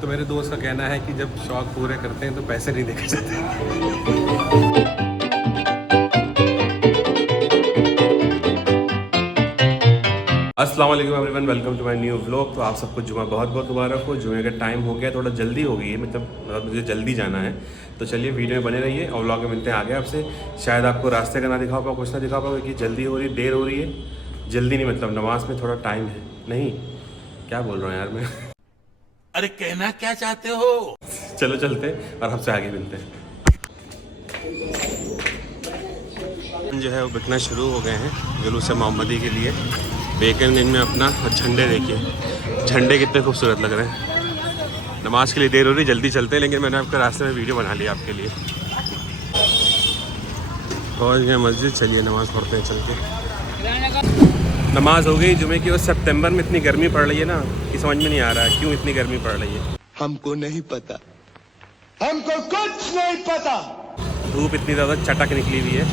तो मेरे दोस्त का कहना है कि जब शौक पूरे करते हैं तो पैसे नहीं देखे जाते। अस्सलाम वालेकुम everyone, welcome to my new vlog. तो आप सबको जुमा बहुत बहुत मुबारक हो। जुमे का टाइम हो गया, थोड़ा जल्दी हो गई है, मतलब मुझे जल्दी जाना है। तो चलिए वीडियो में बने रहिए और व्लॉग में मिलते हैं आगे आपसे। शायद आपको रास्ते का ना दिखा पाओ, कुछ ना दिखा पाओ कि जल्दी हो रही, देर हो रही है। जल्दी नहीं मतलब नमाज में थोड़ा टाइम है। नहीं, क्या बोल रहा हूँ यार मैं। अरे कहना क्या चाहते हो? चलो चलते हैं और आपसे आगे मिलते हैं। जो है वो बिकना शुरू हो गए हैं जुलूस मोहम्मदी के लिए। बेकन इनमें अपना और झंडे देखिए, झंडे कितने खूबसूरत लग रहे हैं। नमाज के लिए देर हो रही, जल्दी चलते हैं, लेकिन मैंने आपके रास्ते में वीडियो बना लिया आपके लिए। पहुँच गए मस्जिद, चलिए नमाज़ पढ़ते हैं चल के। नमाज हो गई जुमे की। और सितंबर में इतनी गर्मी पड़ रही है ना कि समझ में नहीं आ रहा है क्यों इतनी गर्मी पड़ रही है। हमको नहीं पता, हमको कुछ नहीं पता। धूप इतनी ज़्यादा चटक निकली हुई है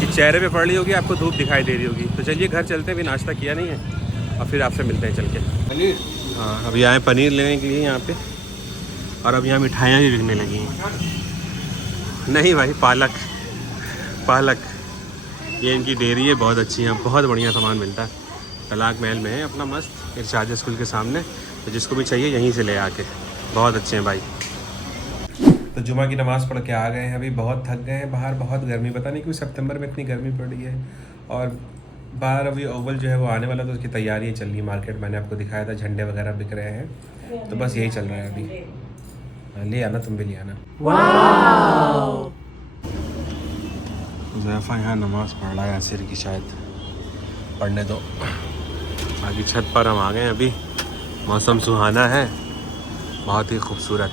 कि चेहरे पे पड़ रही होगी, आपको धूप दिखाई दे रही होगी। तो चलिए घर चलते हैं, अभी नाश्ता किया नहीं है और फिर आपसे मिलते हैं चल के। पनीर, हाँ अभी आए पनीर लेने के लिए यहाँ पे। और अब यहाँ मिठाइयाँ भी बिकने लगी हैं। नहीं भाई, पालक पालक, ये इनकी डेयरी है, बहुत अच्छी है, बहुत बढ़िया सामान मिलता है। तलाक महल में है अपना मस्त, इरशाद स्कूल के सामने। तो जिसको भी चाहिए यहीं से ले आके, बहुत अच्छे हैं भाई। तो जुमा की नमाज़ पढ़ के आ गए हैं, अभी बहुत थक गए हैं। बाहर बहुत गर्मी, पता नहीं क्यों सितंबर में इतनी गर्मी पड़ रही है। और बाहर अभी ओवल जो है वो आने वाला, तो उसकी तैयारियाँ चल रही है। मार्केट मैंने आपको दिखाया था, झंडे वगैरह बिक रहे हैं। तो बस यही चल रहा है अभी। ले आना, तुम भी ले आना। ज़ैफ़ा यहाँ नमाज़ पढ़ रहा है असर की, शायद पढ़ने दो। बाकी छत पर हम आ गए हैं अभी। मौसम सुहाना है, बहुत ही खूबसूरत,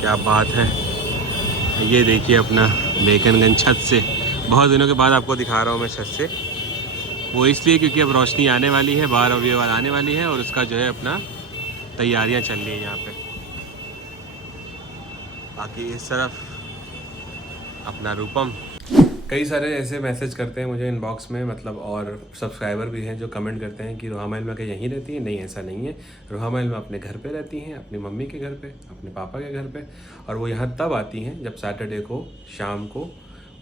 क्या बात है। ये देखिए अपना बेकनगंज छत से, बहुत दिनों के बाद आपको दिखा रहा हूँ मैं छत से। वो इसलिए क्योंकि अब रोशनी आने वाली है, 12 बजे बाद आने वाली है, और उसका जो है अपना तैयारियाँ चल रही हैं यहाँ पे। बाकी इस तरफ अपना रूपम। कई सारे ऐसे मैसेज करते हैं मुझे इनबॉक्स में, मतलब और सब्सक्राइबर भी हैं जो कमेंट करते हैं कि रुहामा इल्मा के यहीं रहती है। नहीं, ऐसा नहीं है। रुहामा इल्मा अपने घर पे रहती हैं, अपनी मम्मी के घर पे, अपने पापा के घर पे। और वो यहाँ तब आती हैं जब सैटरडे को शाम को,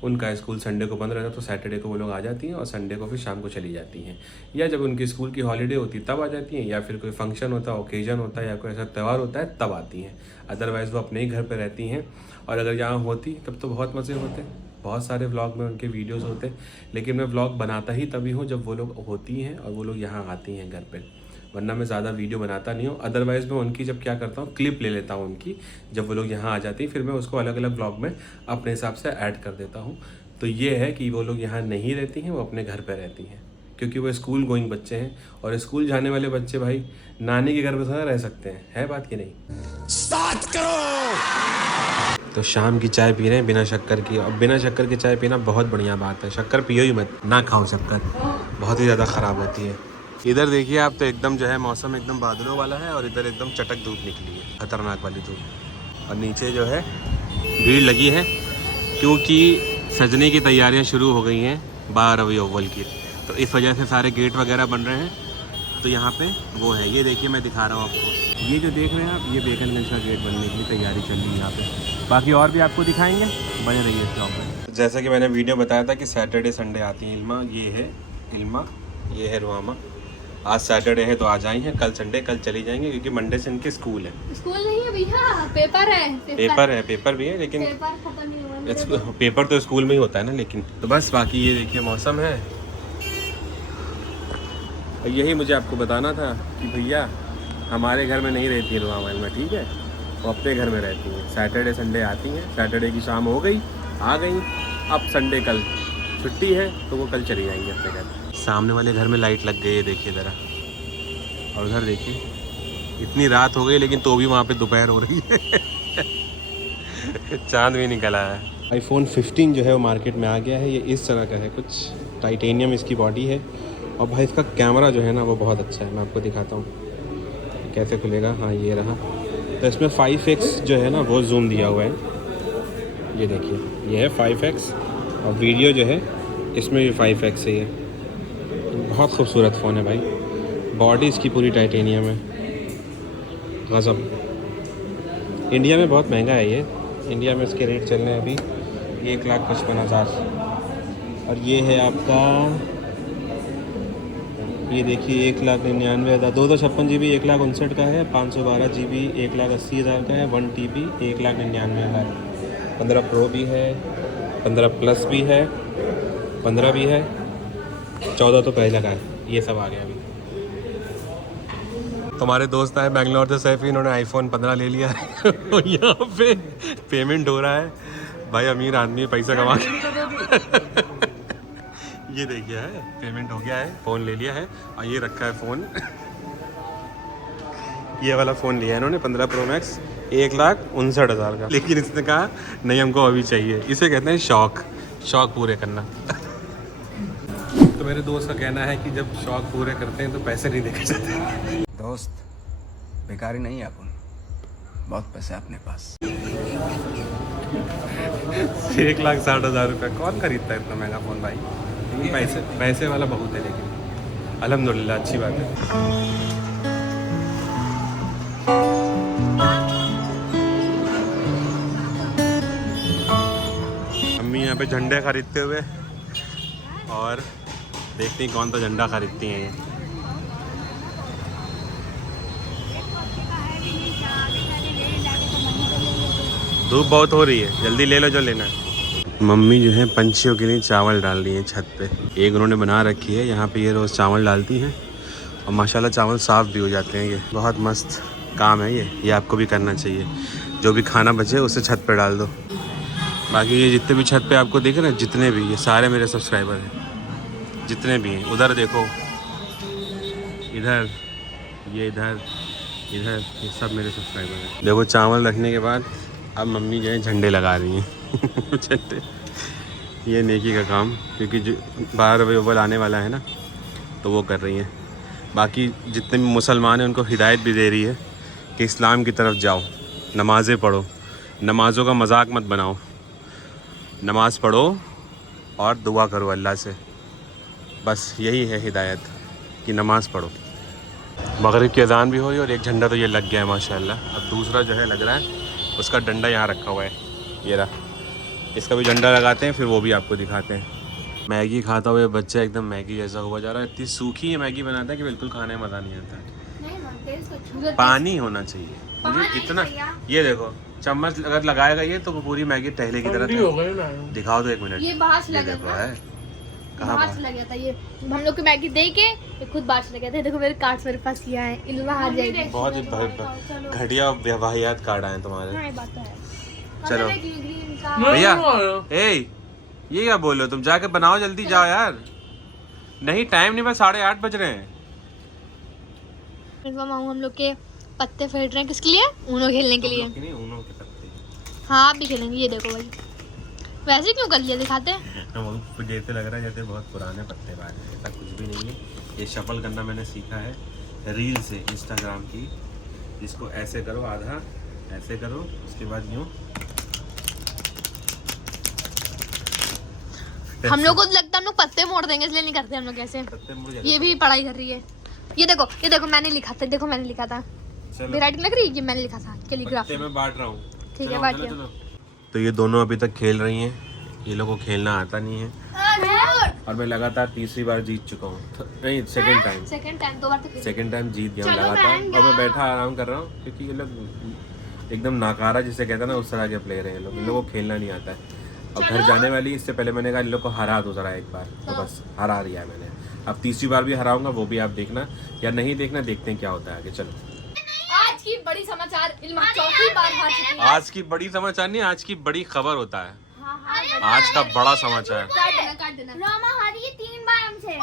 उनका स्कूल संडे को बंद रहता है, तो सैटरडे को वो लोग आ जाती हैं और संडे को फिर शाम को चली जाती हैं। या जब उनकी स्कूल की हॉलीडे होती है तब आ जाती हैं, या फिर कोई फंक्शन होता है, ओकेजन होता है, या कोई ऐसा त्यौहार होता है तब आती हैं। अदरवाइज़ वो अपने ही घर पर रहती हैं। और अगर यहाँ होती तब तो बहुत मज़े होते, बहुत सारे व्लॉग में उनके वीडियोस होते। लेकिन मैं व्लॉग बनाता ही तभी हूँ जब वो लोग होती हैं और वो लोग यहाँ आती हैं घर पे, वरना मैं ज़्यादा वीडियो बनाता नहीं हूँ। अदरवाइज़ मैं उनकी जब क्या करता हूँ, क्लिप ले लेता हूँ उनकी, जब वो लोग यहाँ आ जाती हैं, फिर मैं उसको अलग अलग व्लॉग में अपने हिसाब से ऐड कर देता हूँ। तो ये है कि वो लोग यहाँ नहीं रहती हैं, वो अपने घर पर रहती हैं, क्योंकि वो स्कूल गोइंग बच्चे हैं। और स्कूल जाने वाले बच्चे भाई नानी के घर पर थोड़ा रह सकते हैं, है बात कि नहीं। स्टार्ट करो। तो शाम की चाय पी रहे हैं बिना शक्कर की। और बिना शक्कर की चाय पीना बहुत बढ़िया बात है। शक्कर पियो ही मत, ना खाओ शक्कर, बहुत ही ज़्यादा ख़राब होती है। इधर देखिए आप, तो एकदम जो है मौसम एकदम बादलों वाला है, और इधर एकदम चटक धूप निकली है, खतरनाक वाली धूप। और नीचे जो है भीड़ लगी है, क्योंकि सजने की तैयारियाँ शुरू हो गई हैं 12 अव्वल की। तो इस वजह से सारे गेट वगैरह बन रहे हैं। तो यहाँ पे वो है, ये देखिए मैं दिखा रहा हूँ आपको, ये जो देख रहे हैं आप, ये बेकनगंज का गेट बनने की तैयारी चल रही है यहाँ पे। बाकी और भी आपको दिखाएंगे, बने रहिए इस ब्लॉग में। जैसा कि मैंने वीडियो बताया था कि सैटरडे संडे आती हैं इल्मा। ये है इल्मा, ये है रुहामा। आज सैटरडे है तो आज आई हैं, कल संडे, कल चली जाएंगे, क्योंकि मंडे से इनके स्कूल है। स्कूल नहीं है भैया, पेपर है। पेपर भी है, लेकिन पेपर खत्म नहीं हुआ। पेपर तो स्कूल में ही होता है ना। लेकिन तो बस, बाकी ये देखिए मौसम है। और यही मुझे आपको बताना था कि भैया हमारे घर में नहीं रहती है रुहामा इल्मा, ठीक है, वो अपने घर में रहती हैं। सैटरडे संडे आती हैं, सैटरडे की शाम हो गई, आ गई। अब संडे कल छुट्टी है, तो वो कल चली जाएंगी अपने घर। सामने वाले घर में लाइट लग गई है, देखिए ज़रा। और उधर देखिए, इतनी रात हो गई लेकिन तो भी वहाँ पे दोपहर हो रही है। चांद भी निकल आया है। iPhone 15 जो है वो मार्केट में आ गया है। ये इस तरह का है कुछ, टाइटेनियम इसकी बॉडी है। और भाई इसका कैमरा जो है ना वो बहुत अच्छा है, मैं आपको दिखाता हूँ कैसे खुलेगा। हाँ ये रहा। तो इसमें 5x जो है ना वो जूम दिया हुआ है, ये देखिए, ये है 5x। और वीडियो जो है इसमें भी 5x है। ये बहुत खूबसूरत फ़ोन है भाई, बॉडी इसकी पूरी टाइटेनियम है। गज़ब। इंडिया में बहुत महंगा है ये, इंडिया में इसके रेट चल रहे हैं अभी 1,55,000। और ये है आपका, ये देखिए 1,99,000। 256 GB 1,59,000 का है, 512 GB 1,80,000 का है, 1 TB 1,99,000। 15 Pro भी है, 15 Plus भी है, 15 भी है, 14 तो पहले का है। ये सब आ गया अभी। तुम्हारे दोस्त आए बेंगलोर से सैफी, इन्होंने iPhone 15 ले लिया है। यहाँ पे पेमेंट हो रहा है। भाई अमीर आदमी पैसा कमा के ये देखिए है, पेमेंट हो गया है, फ़ोन ले लिया है और ये रखा है फ़ोन। ये वाला फ़ोन लिया है इन्होंने 15 Pro Max 1,59,000 का। लेकिन इसने कहा नहीं हमको अभी चाहिए। इसे कहते हैं शौक पूरे करना। तो मेरे दोस्त का कहना है कि जब शौक पूरे करते हैं तो पैसे नहीं देखे जाते। दोस्त बेकारी नहीं है अपन, बहुत पैसे अपने पास। 1,60,000 रुपये कौन खरीदता है इतना महंगा फ़ोन भाई। पैसे वाला बहुत है, लेकिन अल्हम्दुलिल्लाह अच्छी बात है। अम्मी यहाँ पे झंडे खरीदते हुए, और देखते हैं कौन सा झंडा खरीदती हैं ये। धूप बहुत हो रही है, जल्दी ले लो जो लेना है। मम्मी जो है पंछियों के लिए चावल डाल रही है छत पे। एक उन्होंने बना रखी है, यहाँ पे ये रोज़ चावल डालती हैं और माशाल्लाह चावल साफ़ भी हो जाते हैं। ये बहुत मस्त काम है ये आपको भी करना चाहिए। जो भी खाना बचे उसे छत पे डाल दो। बाकी ये जितने भी छत पे आपको दिखे ना, जितने भी, ये सारे मेरे सब्सक्राइबर हैं, जितने भी हैं। उधर देखो, इधर, ये इधर, ये सब मेरे सब्सक्राइबर हैं। देखो चावल रखने के बाद अब मम्मी जो है झंडे लगा रही हैं। झंडे, ये नेकी का काम, क्योंकि जो 12 रबीउल आने वाला है ना, तो वो कर रही हैं। बाकी जितने भी मुसलमान हैं उनको हिदायत भी दे रही है कि इस्लाम की तरफ जाओ, नमाज़ें पढ़ो, नमाज़ों का मजाक मत बनाओ, नमाज़ पढ़ो और दुआ करो अल्लाह से। बस यही है हिदायत कि नमाज़ पढ़ो। मगरिब की अज़ान भी हो रही है और एक झंडा तो ये लग गया है माशाल्लाह। अब दूसरा जो है लग रहा है, उसका डंडा यहाँ रखा हुआ है, ये रहा। इसका भी झंडा लगाते हैं, फिर वो भी आपको दिखाते हैं। मैगी खाता हुआ बच्चा एकदम मैगी जैसा हुआ जा रहा है। इतनी सूखी है मैगी बनाता है कि बिल्कुल खाने में मज़ा नहीं आता है। पानी होना चाहिए मुझे इतना। ये देखो चम्मच अगर लगाएगा ये तो पूरी मैगी टहले की तरह दिखाओ तो 1 मिनट। ये बाहर लगा देखो है कहाँ बाहर लग गया था। ये हम लोग को मैगी दे के ये खुद बाहर लग गया था। देखो मेरे कार्ड्स मेरे पास ये है, इल्मा हार जाएगी। बहुत ही घटिया वाहियात कार्ड आए तुम्हारे। हाँ, ये बात तो है। चलो भैया, ए ये क्या बोल रहे हो तुम? जाके बनाओ जल्दी, जाओ यार। नहीं टाइम नहीं, बस 8:30 बज रहे हैं। हम लोग के पत्ते फेंट रहे हैं, किसके लिए? ऊनो खेलने के लिए। ऊनो के पत्ते। हाँ आप भी खेलेंगे। ये देखो भाई, वैसे क्यों कर लिया, दिखाते हैं। जैसे लग रहा है जैसे बहुत पुराने पत्ते बाहर हैं, ऐसा कुछ भी नहीं है। ये शफल करना मैंने सीखा है रील से, इंस्टाग्राम की। इसको ऐसे करो, आधा ऐसे करो, उसके बाद यूँ। हम लोग को लगता है हम लोग पत्ते मोड़ देंगे, इसलिए नहीं करते हम लोग ऐसे। ये भी पढ़ाई कर रही है। ये देखो मैंने लिखा था, देखो मैंने लिखा था। राइटिंग लग रही है, ये मैंने लिखा था कैलीग्राफी। मैं बांट रहा हूँ, ठीक है बांटिए। तो ये दोनों अभी तक खेल रही हैं। ये लोगों को खेलना आता नहीं है और मैं लगातार तीसरी बार जीत चुका हूँ। नहीं, सेकंड टाइम 2 बार तो सेकंड टाइम जीत गया हूँ लगातार। और मैं बैठा आराम कर रहा हूँ क्योंकि ये लोग एकदम नाकारा जिसे कहते हैं ना, उस तरह के प्लेयर हैं ये लोग। इन लोगों को खेलना नहीं आता है। अब घर जाने वाली, इससे पहले मैंने कहा इन लोग को हरा दो जरा एक बार, तो बस हरा दिया है मैंने। अब तीसरी बार भी हराऊंगा, वो भी आप देखना या नहीं देखना, देखते हैं क्या होता है आगे। चलो आज की बड़ी समाचार, इल्मा चौथी बार हार चुकी है। आज की बड़ी समाचार नहीं, आज की बड़ी खबर होता है। आज का बड़ा समाचार। काट देना। रोमा हारी है 3 बार हमसे।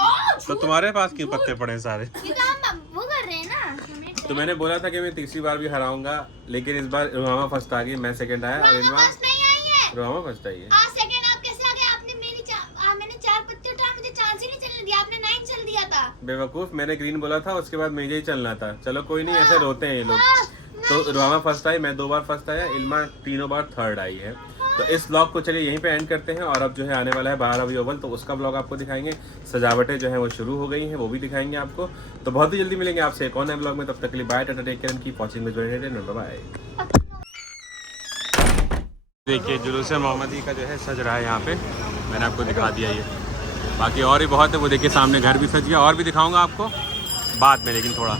तो तुम्हारे पास क्यों पत्ते पड़े सारे? ये तो हम वो कर रहे हैं ना। तो मैंने बोला था कि मैं तीसरी बार भी हराऊंगा, लेकिन इस बार रोमा फर्स्ट आ गई, मैं सेकंड आया और इल्मा फर्स्ट नहीं आई है। रोमा फर्स्ट आई है। आज सेकंड आप कैसे आ गए? आपने मैंने 4 पत्ते उठाए, मुझे चांस ही नहीं चलने दिया। आपने 9 चल दिया था। बेवकूफ, मैंने ग्रीन बोला था, उसके बाद मुझे ही चलना था। चलो कोई नहीं, ऐसे रोते हैं ये लोग। तो रोमा फर्स्ट आई, मैं 2 बार फर्स्ट आया, इल्मा 3 बार थर्ड आई है। तो इस ब्लॉग को चलिए यहीं पे एंड करते हैं, और अब जो है आने वाला है 12 अवल, तो उसका ब्लॉग आपको दिखाएंगे। सजावटें जो है वो शुरू हो गई हैं, वो भी दिखाएंगे आपको। तो बहुत ही जल्दी मिलेंगे आपसे एक और नए ब्लॉग में, तब तक के लिए bye, tata, take care, keep watching with bye. देखिए जुलूस मोहम्मदी का जो है सज रहा है यहाँ पे, मैंने आपको दिखा दिया ये। बाकी और भी बहुत है, वो देखिए सामने घर भी सज गया, और भी दिखाऊंगा आपको बाद में, लेकिन थोड़ा